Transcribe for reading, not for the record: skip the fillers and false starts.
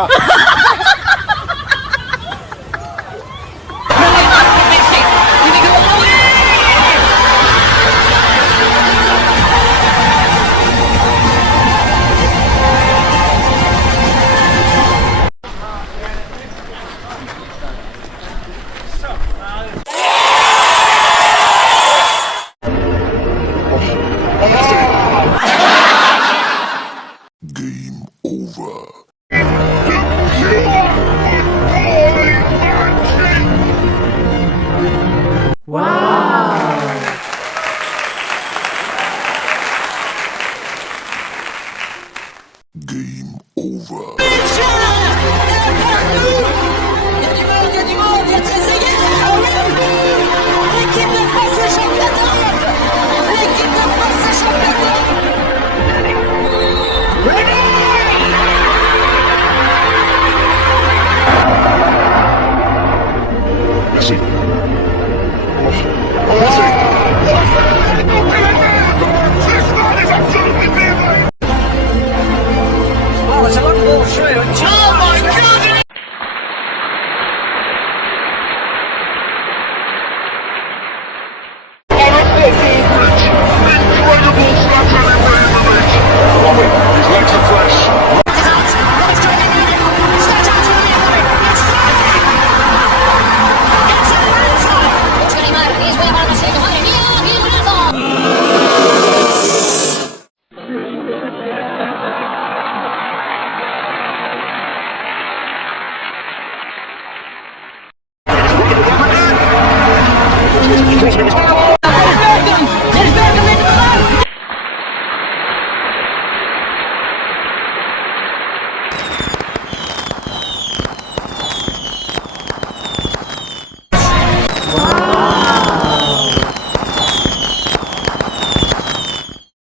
Roma. Game over. Game over. Il y a du monde, il y a ʃᵃᵃᵉ. L'équipe de France est championne d'Europe. L'équipe de France est championne d'Europe. Messi. Oh, c'est un bon jeu. Oh my God! Incredible Ｓᵃᵃ! Love it. His legs are fresh.